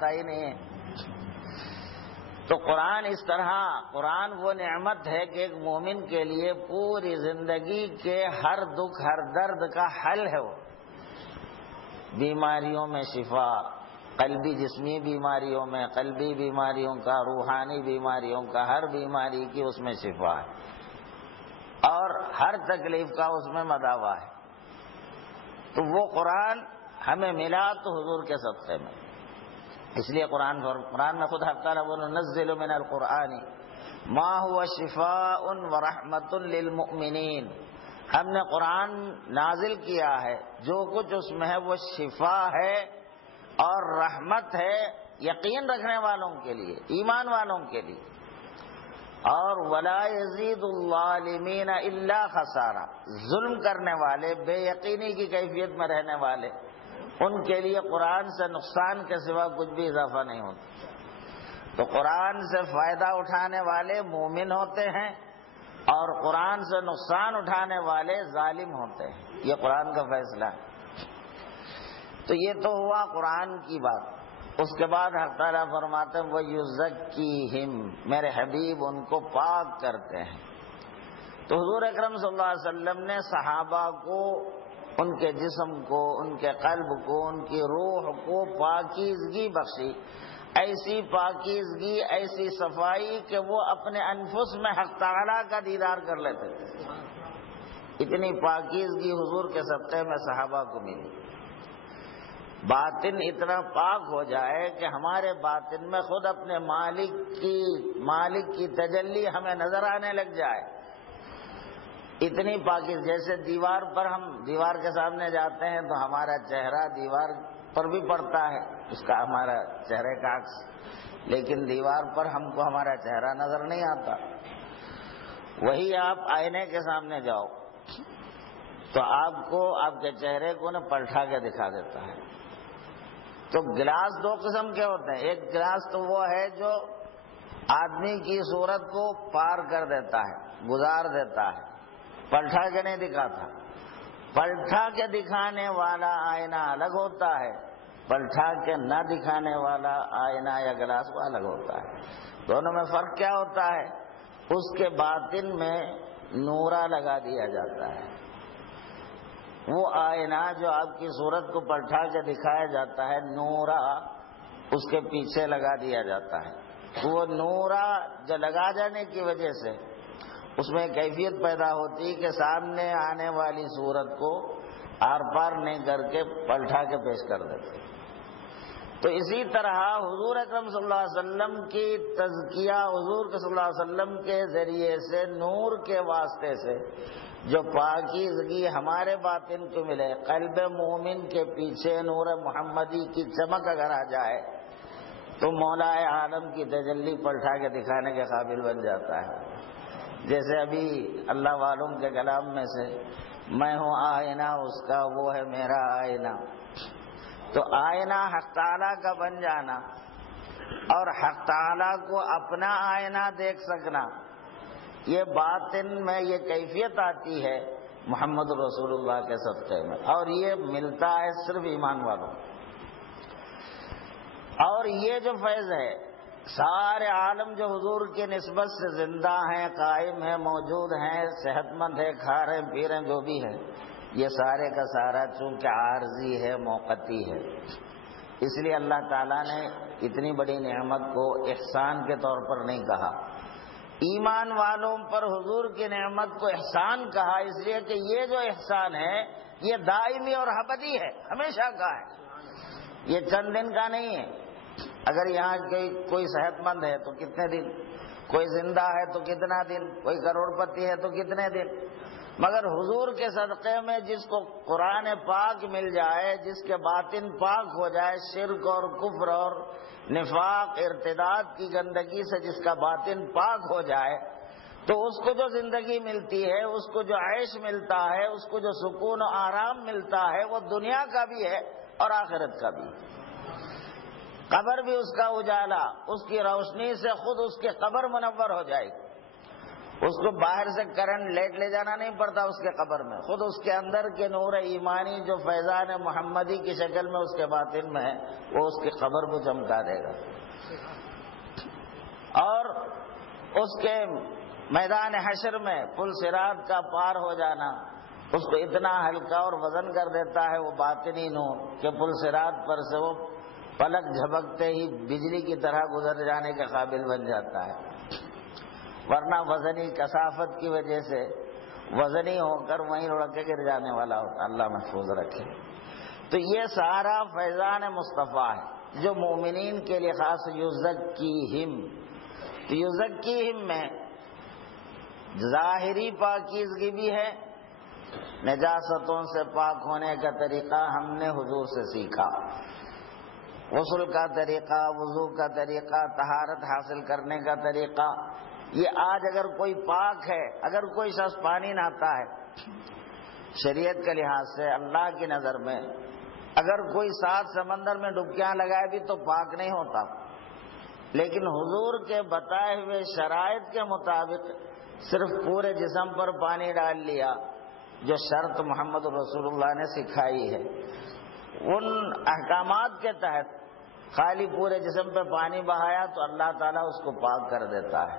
آتا ہی نہیں ہے۔ تو قرآن اس طرح، قرآن وہ نعمت ہے کہ ایک مومن کے لیے پوری زندگی کے ہر دکھ ہر درد کا حل ہے۔ وہ بیماریوں میں شفا، قلبی جسمی بیماریوں میں، قلبی بیماریوں کا، روحانی بیماریوں کا، ہر بیماری کی اس میں شفا ہے، اور ہر تکلیف کا اس میں مداوا ہے۔ تو وہ قرآن ہمیں ملا تو حضور کے صدقے میں، اس لیے قرآن میں خود حق تعالیٰ وَنُنَزِّلُ مِنَ الْقُرْآنِ مَا هُوَ شِفَاءٌ وَرَحْمَةٌ لِّلْمُؤْمِنِينَ، ہم نے قرآن نازل کیا ہے، جو کچھ اس میں ہے وہ شفا ہے اور رحمت ہے یقین رکھنے والوں کے لیے، ایمان والوں کے لیے۔ اور وَلَا يَزِيدُ الظَّالِمِينَ إِلَّا خَسَارًا، ظلم کرنے والے، بے یقینی کی کیفیت میں رہنے والے، ان کے لیے قرآن سے نقصان کے سوا کچھ بھی اضافہ نہیں ہوتا۔ تو قرآن سے فائدہ اٹھانے والے مومن ہوتے ہیں، اور قرآن سے نقصان اٹھانے والے ظالم ہوتے ہیں، یہ قرآن کا فیصلہ ہے۔ تو یہ تو ہوا قرآن کی بات۔ اس کے بعد حق تعالیٰ فرماتے ہیں وَيُزَكِّيهِمْ، میرے حبیب ان کو پاک کرتے ہیں۔ تو حضور اکرم صلی اللہ علیہ وسلم نے صحابہ کو، ان کے جسم کو، ان کے قلب کو، ان کی روح کو پاکیزگی بخشی، ایسی پاکیزگی، ایسی صفائی کہ وہ اپنے انفس میں حق تعالیٰ کا دیدار کر لیتے تھے۔ اتنی پاکیزگی حضور کے صدقے میں صحابہ کو ملی۔ باطن اتنا پاک ہو جائے کہ ہمارے باطن میں خود اپنے مالک کی تجلی ہمیں نظر آنے لگ جائے، اتنی پاکیز۔ جیسے دیوار پر، ہم دیوار کے سامنے جاتے ہیں تو ہمارا چہرہ دیوار پر بھی پڑتا ہے، اس کا ہمارا چہرے کا عکس، لیکن دیوار پر ہم کو ہمارا چہرہ نظر نہیں آتا۔ وہی آپ آئینے کے سامنے جاؤ تو آپ کو آپ کے چہرے کو نہ پلٹا کے دکھا دیتا ہے۔ تو گلاس دو قسم کے ہوتے ہیں، ایک گلاس تو وہ ہے جو آدمی کی صورت کو پار کر دیتا ہے، گزار دیتا ہے، پلٹا کے نہیں دکھاتا۔ پلٹا کے دکھانے والا آئینہ الگ ہوتا ہے، پلٹا کے نہ دکھانے والا آئینہ یا گلاس وہ الگ ہوتا ہے۔ دونوں میں فرق کیا ہوتا ہے؟ اس کے باطن میں نورا لگا دیا جاتا ہے۔ وہ آئینہ جو آپ کی صورت کو پلٹا کے دکھایا جاتا ہے، نورا اس کے پیچھے لگا دیا جاتا ہے۔ وہ نورا جو لگا جانے کی وجہ سے اس میں کیفیت پیدا ہوتی کہ سامنے آنے والی صورت کو آر پار نہیں کر کے پلٹا کے پیش کر دیتے۔ تو اسی طرح حضور اکرم صلی اللہ علیہ وسلم کی تزکیہ، حضور صلی اللہ علیہ وسلم کے ذریعے سے، نور کے واسطے سے جو پاکیزگی ہمارے باطن کو ملے، قلب مومن کے پیچھے نور محمدی کی چمک اگر آ جائے تو مولا عالم کی تجلی پلٹا کے دکھانے کے قابل بن جاتا ہے۔ جیسے ابھی اللہ والوں کے کلام میں سے میں ہوں آئینہ اس کا، وہ ہے میرا آئینہ۔ تو آئینہ حق تعالیٰ کا بن جانا اور حق تعالیٰ کو اپنا آئینہ دیکھ سکنا، یہ باطن میں یہ کیفیت آتی ہے محمد رسول اللہ کے صدقے میں، اور یہ ملتا ہے صرف ایمان والوں۔ اور یہ جو فیض ہے، سارے عالم جو حضور کی نسبت سے زندہ ہیں، قائم ہیں، موجود ہیں، صحت مند ہیں، کھا رہے ہیں، پی رہے ہیں، جو بھی ہے، یہ سارے کا سارا چونکہ عارضی ہے، موقتی ہے، اس لیے اللہ تعالیٰ نے اتنی بڑی نعمت کو احسان کے طور پر نہیں کہا۔ ایمان والوں پر حضور کی نعمت کو احسان کہا، اس لیے کہ یہ جو احسان ہے یہ دائمی اور ابدی ہے، ہمیشہ کا ہے، یہ چند دن کا نہیں ہے۔ اگر یہاں کوئی صحت مند ہے تو کتنے دن، کوئی زندہ ہے تو کتنا دن، کوئی کروڑ پتی ہے تو کتنے دن، مگر حضور کے صدقے میں جس کو قرآن پاک مل جائے، جس کے باطن پاک ہو جائے، شرک اور کفر اور نفاق، ارتداد کی گندگی سے جس کا باطن پاک ہو جائے، تو اس کو جو زندگی ملتی ہے، اس کو جو عیش ملتا ہے، اس کو جو سکون و آرام ملتا ہے، وہ دنیا کا بھی ہے اور آخرت کا بھی۔ قبر بھی اس کا اجالا، اس کی روشنی سے خود اس کی قبر منور ہو جائے گی، اس کو باہر سے کرنٹ لیٹ لے جانا نہیں پڑتا اس کے قبر میں، خود اس کے اندر کے نور ایمانی جو فیضان محمدی کی شکل میں اس کے باطن میں ہے وہ اس کی قبر کو چمکا دے گا. اور اس کے میدان حشر میں پل صراط کا پار ہو جانا اس کو اتنا ہلکا اور وزن کر دیتا ہے وہ باطنی نور کہ پل صراط پر سے وہ پلک جھپکتے ہی بجلی کی طرح گزر جانے کے قابل بن جاتا ہے. ورنہ وزنی کثافت کی وجہ سے وزنی ہو کر وہیں لڑک کے گر جانے والا ہوتا. اللہ محفوظ رکھے. تو یہ سارا فیضان مصطفیٰ ہے جو مومنین کے لیے خاص. یزکیہم، تو یزکیہم میں ظاہری پاکیزگی بھی ہے، نجاستوں سے پاک ہونے کا طریقہ ہم نے حضور سے سیکھا، غسل کا طریقہ، وضو کا طریقہ، طہارت حاصل کرنے کا طریقہ. یہ آج اگر کوئی پاک ہے، اگر کوئی شخص پانی نہاتا ہے شریعت کے لحاظ سے اللہ کی نظر میں، اگر کوئی 7 سمندر میں ڈبکیاں لگائے بھی تو پاک نہیں ہوتا. لیکن حضور کے بتائے ہوئے شرائط کے مطابق صرف پورے جسم پر پانی ڈال لیا جو شرط محمد رسول اللہ نے سکھائی ہے، ان احکامات کے تحت خالی پورے جسم پہ پانی بہایا تو اللہ تعالیٰ اس کو پاک کر دیتا ہے.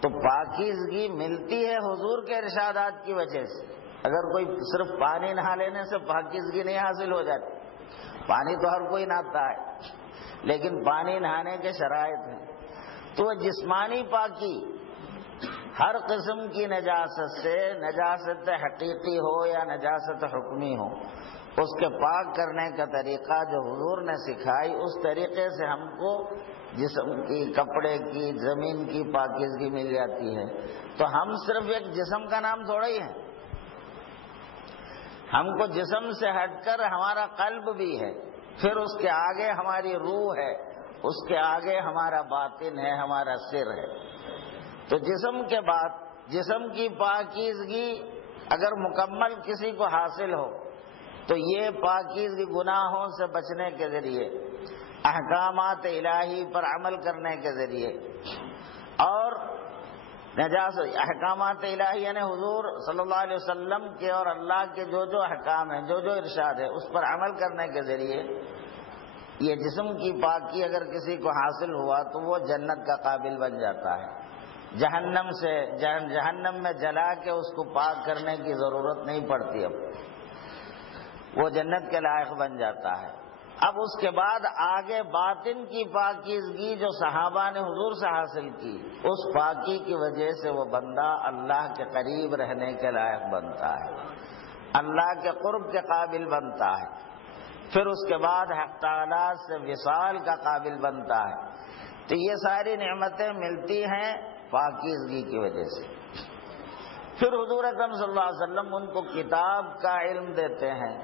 تو پاکیزگی ملتی ہے حضور کے ارشادات کی وجہ سے. اگر کوئی صرف پانی نہا لینے سے پاکیزگی نہیں حاصل ہو جاتی. پانی تو ہر کوئی نہاتا ہے لیکن پانی نہانے کے شرائط ہیں. تو جسمانی پاکی ہر قسم کی نجاست سے، نجاست حقیقی ہو یا نجاست حکمی ہو، اس کے پاک کرنے کا طریقہ جو حضور نے سکھائی اس طریقے سے ہم کو جسم کی، کپڑے کی، زمین کی پاکیزگی مل جاتی ہے. تو ہم صرف ایک جسم کا نام تھوڑا ہی ہے، ہم کو جسم سے ہٹ کر ہمارا قلب بھی ہے، پھر اس کے آگے ہماری روح ہے، اس کے آگے ہمارا باطن ہے، ہمارا سر ہے. تو جسم کے بعد جسم کی پاکیزگی اگر مکمل کسی کو حاصل ہو تو یہ پاکیزگی گناہوں سے بچنے کے ذریعے، احکامات الہی پر عمل کرنے کے ذریعے، اور نجاست احکامات الہی یعنی حضور صلی اللہ علیہ وسلم کے اور اللہ کے جو جو احکام ہیں، جو جو ارشاد ہے اس پر عمل کرنے کے ذریعے یہ جسم کی پاکی اگر کسی کو حاصل ہوا تو وہ جنت کا قابل بن جاتا ہے. جہنم میں جلا کے اس کو پاک کرنے کی ضرورت نہیں پڑتی، اب وہ جنت کے لائق بن جاتا ہے. اب اس کے بعد آگے باطن کی پاکیزگی جو صحابہ نے حضور سے حاصل کی، اس پاکی کی وجہ سے وہ بندہ اللہ کے قریب رہنے کے لائق بنتا ہے، اللہ کے قرب کے قابل بنتا ہے. پھر اس کے بعد حق تعالیٰ سے وصال کا قابل بنتا ہے. تو یہ ساری نعمتیں ملتی ہیں پاکیزگی کی وجہ سے. پھر حضور اکرم صلی اللہ علیہ وسلم ان کو کتاب کا علم دیتے ہیں،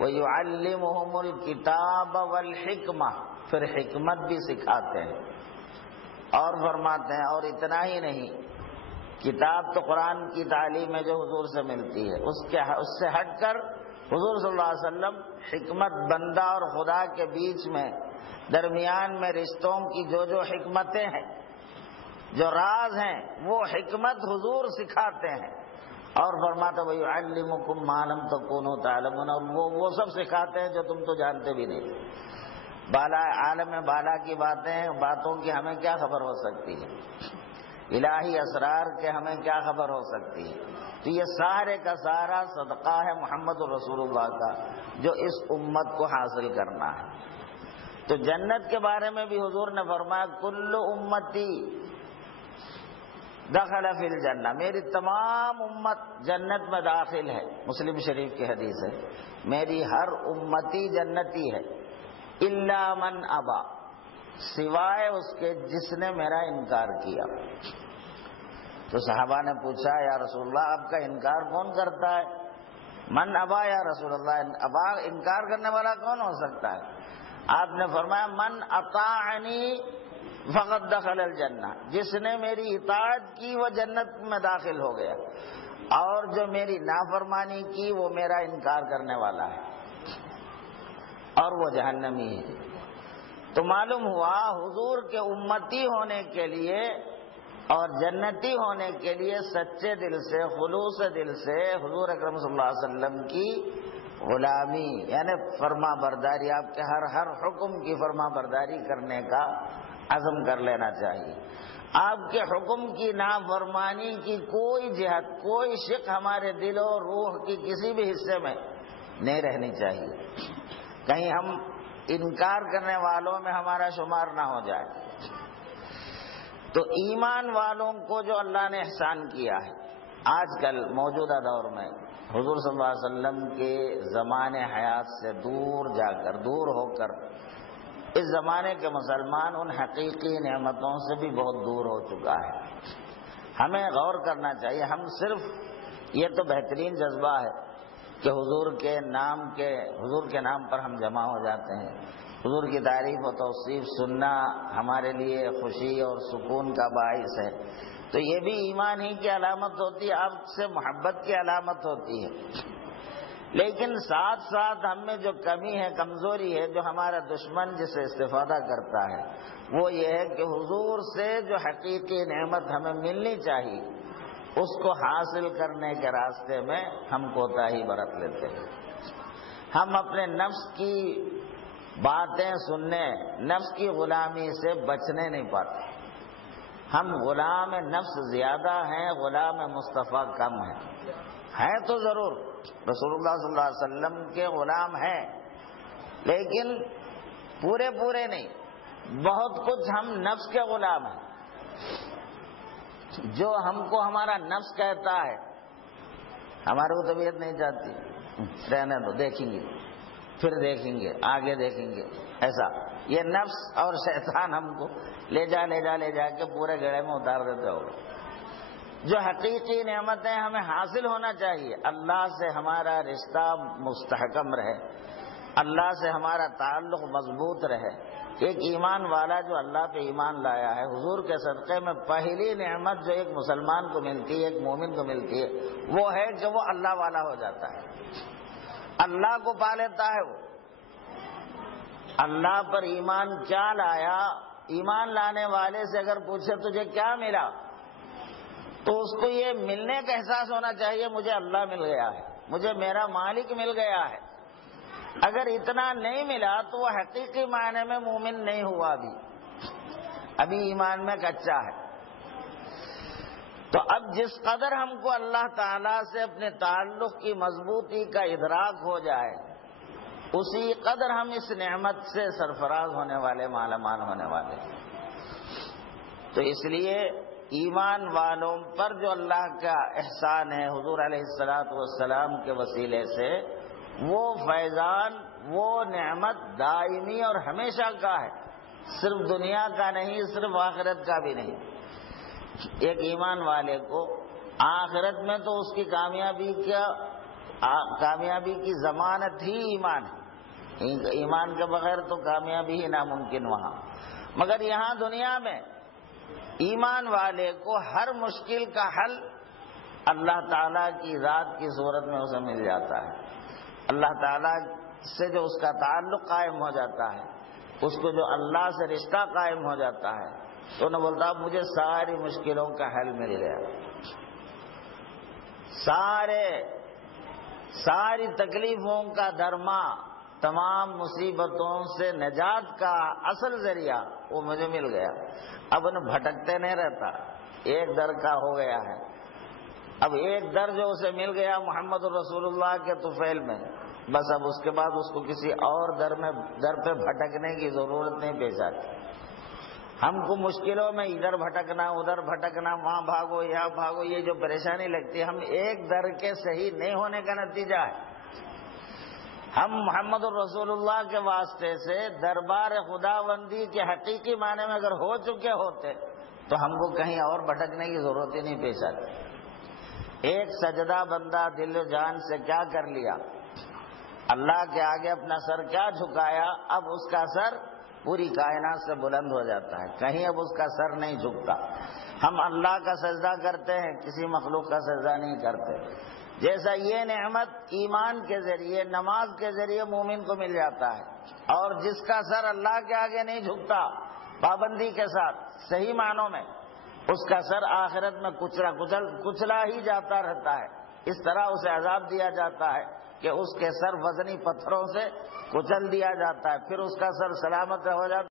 وَيُعَلِّمُهُمُ الْكِتَابَ وَالْحِكْمَةَ، پھر حکمت بھی سکھاتے ہیں. اور فرماتے ہیں اور اتنا ہی نہیں، کتاب تو قرآن کی تعلیم ہے جو حضور سے ملتی ہے، اس سے ہٹ کر حضور صلی اللہ علیہ وسلم حکمت بندہ اور خدا کے بیچ میں، درمیان میں رشتوں کی جو جو حکمتیں ہیں، جو راز ہیں، وہ حکمت حضور سکھاتے ہیں. اور فرماتا وَيُعَلِّمُكُم مَّا لَمْ تَكُونُوا تَعْلَمُونَ، اور وہ سب سکھاتے ہیں جو تم تو جانتے بھی نہیں. بالا عالم بالا کی باتوں کی ہمیں کیا خبر ہو سکتی ہے، الہی اسرار کے ہمیں کیا خبر ہو سکتی ہے. تو یہ سارے کا سارا صدقہ ہے محمد رسول اللہ کا جو اس امت کو حاصل کرنا ہے. تو جنت کے بارے میں بھی حضور نے فرمایا کل امتی دخل فی الجنہ، میری تمام امت جنت میں داخل ہے. مسلم شریف کی حدیث ہے، میری ہر امتی جنتی ہے، الا من ابا، سوائے اس کے جس نے میرا انکار کیا. تو صحابہ نے پوچھا یا رسول اللہ آپ کا انکار کون کرتا ہے؟ من ابا یا رسول اللہ، ابا انکار کرنے والا کون ہو سکتا ہے؟ آپ نے فرمایا من اطاعنی فقد دخل الجنہ، جس نے میری اطاعت کی وہ جنت میں داخل ہو گیا، اور جو میری نافرمانی کی وہ میرا انکار کرنے والا ہے اور وہ جہنمی ہے. تو معلوم ہوا حضور کے امتی ہونے کے لیے اور جنتی ہونے کے لیے سچے دل سے، خلوص دل سے حضور اکرم صلی اللہ علیہ وسلم کی غلامی یعنی فرما برداری، آپ کے ہر حکم کی فرما برداری کرنے کا عزم کر لینا چاہیے۔ آپ کے حکم کی نافرمانی کی کوئی جہت، کوئی شق ہمارے دل و روح کی کسی بھی حصے میں نہیں رہنی چاہیے، کہیں ہم انکار کرنے والوں میں ہمارا شمار نہ ہو جائے۔ تو ایمان والوں کو جو اللہ نے احسان کیا ہے، آج کل موجودہ دور میں حضور صلی اللہ علیہ وسلم کے زمانے حیات سے دور ہو کر اس زمانے کے مسلمان ان حقیقی نعمتوں سے بھی بہت دور ہو چکا ہے۔ ہمیں غور کرنا چاہیے۔ ہم صرف یہ تو بہترین جذبہ ہے کہ حضور کے نام پر ہم جمع ہو جاتے ہیں، حضور کی تعریف و توصیف سننا ہمارے لیے خوشی اور سکون کا باعث ہے، تو یہ بھی ایمان ہی کی علامت ہوتی ہے، آپ سے محبت کی علامت ہوتی ہے۔ لیکن ساتھ ساتھ ہم میں جو کمی ہے، کمزوری ہے، جو ہمارا دشمن جسے استفادہ کرتا ہے، وہ یہ ہے کہ حضور سے جو حقیقی نعمت ہمیں ملنی چاہیے اس کو حاصل کرنے کے راستے میں ہم کوتاہی برت لیتے ہیں۔ ہم اپنے نفس کی باتیں سننے، نفس کی غلامی سے بچنے نہیں پاتے۔ ہم غلام نفس زیادہ ہیں، غلام مصطفیٰ کم ہیں تو ضرور رسول اللہ صلی اللہ علیہ وسلم کے غلام ہیں، لیکن پورے نہیں، بہت کچھ ہم نفس کے غلام ہیں۔ جو ہم کو ہمارا نفس کہتا ہے، ہماری کو طبیعت نہیں چاہتی، رہنے دو، دیکھیں گے، پھر دیکھیں گے، آگے دیکھیں گے، ایسا یہ نفس اور شیطان ہم کو لے جا کے پورے گڑھے میں اتار دیتے ہو۔ جو حقیقی نعمتیں ہمیں حاصل ہونا چاہیے، اللہ سے ہمارا رشتہ مستحکم رہے، اللہ سے ہمارا تعلق مضبوط رہے۔ ایک ایمان والا جو اللہ پہ ایمان لایا ہے، حضور کے صدقے میں پہلی نعمت جو ایک مسلمان کو ملتی ہے، ایک مومن کو ملتی ہے، وہ ہے کہ وہ اللہ والا ہو جاتا ہے، اللہ کو پا لیتا ہے۔ وہ اللہ پر ایمان کیا لایا؟ ایمان لانے والے سے اگر پوچھے تجھے کیا ملا، تو اس کو یہ ملنے کا احساس ہونا چاہیے، مجھے اللہ مل گیا ہے، مجھے میرا مالک مل گیا ہے۔ اگر اتنا نہیں ملا تو وہ حقیقی معنی میں مومن نہیں ہوا، ابھی ایمان میں کچا ہے۔ تو اب جس قدر ہم کو اللہ تعالیٰ سے اپنے تعلق کی مضبوطی کا ادراک ہو جائے، اسی قدر ہم اس نعمت سے سرفراز ہونے والے، مالا مال ہونے والے۔ تو اس لیے ایمان والوں پر جو اللہ کا احسان ہے حضور علیہ الصلوۃ والسلام کے وسیلے سے، وہ فیضان، وہ نعمت دائمی اور ہمیشہ کا ہے، صرف دنیا کا نہیں، صرف آخرت کا بھی نہیں۔ ایک ایمان والے کو آخرت میں تو اس کی کامیابی کی ضمانت ہی ایمان ہے، ایمان کے بغیر تو کامیابی ہی ناممکن وہاں۔ مگر یہاں دنیا میں ایمان والے کو ہر مشکل کا حل اللہ تعالیٰ کی ذات کی صورت میں اسے مل جاتا ہے۔ اللہ تعالیٰ سے جو اس کا تعلق قائم ہو جاتا ہے، اس کو جو اللہ سے رشتہ قائم ہو جاتا ہے، تو انہیں بولتا مجھے ساری مشکلوں کا حل مل گیا، ساری تکلیفوں کا درما، تمام مصیبتوں سے نجات کا اصل ذریعہ وہ مجھے مل گیا۔ اب انہیں بھٹکتے نہیں رہتا، ایک در کا ہو گیا ہے۔ اب ایک در جو اسے مل گیا محمد رسول اللہ کے طفیل میں، بس اب اس کے بعد اس کو کسی اور در پہ بھٹکنے کی ضرورت نہیں پیش آتی۔ ہم کو مشکلوں میں ادھر بھٹکنا، ادھر بھٹکنا، وہاں بھاگو، یہاں بھاگو، یہ جو پریشانی لگتی ہے، ہم ایک در کے صحیح نہیں ہونے کا نتیجہ ہے۔ ہم محمد الرسول اللہ کے واسطے سے دربار خداوندی کے حقیقی معنی میں اگر ہو چکے ہوتے تو ہم کو کہیں اور بھٹکنے کی ضرورت ہی نہیں پیش آتی۔ ایک سجدہ بندہ دل و جان سے کیا کر لیا، اللہ کے آگے اپنا سر کیا جھکایا، اب اس کا سر پوری کائنات سے بلند ہو جاتا ہے، کہیں اب اس کا سر نہیں جھکتا۔ ہم اللہ کا سجدہ کرتے ہیں، کسی مخلوق کا سجدہ نہیں کرتے۔ جیسا یہ نعمت ایمان کے ذریعے، نماز کے ذریعے مومن کو مل جاتا ہے، اور جس کا سر اللہ کے آگے نہیں جھکتا پابندی کے ساتھ صحیح معنوں میں، اس کا سر آخرت میں کچلا ہی جاتا رہتا ہے. اس طرح اسے عذاب دیا جاتا ہے کہ اس کے سر وزنی پتھروں سے کچل دیا جاتا ہے، پھر اس کا سر سلامت ہو جاتا ہے.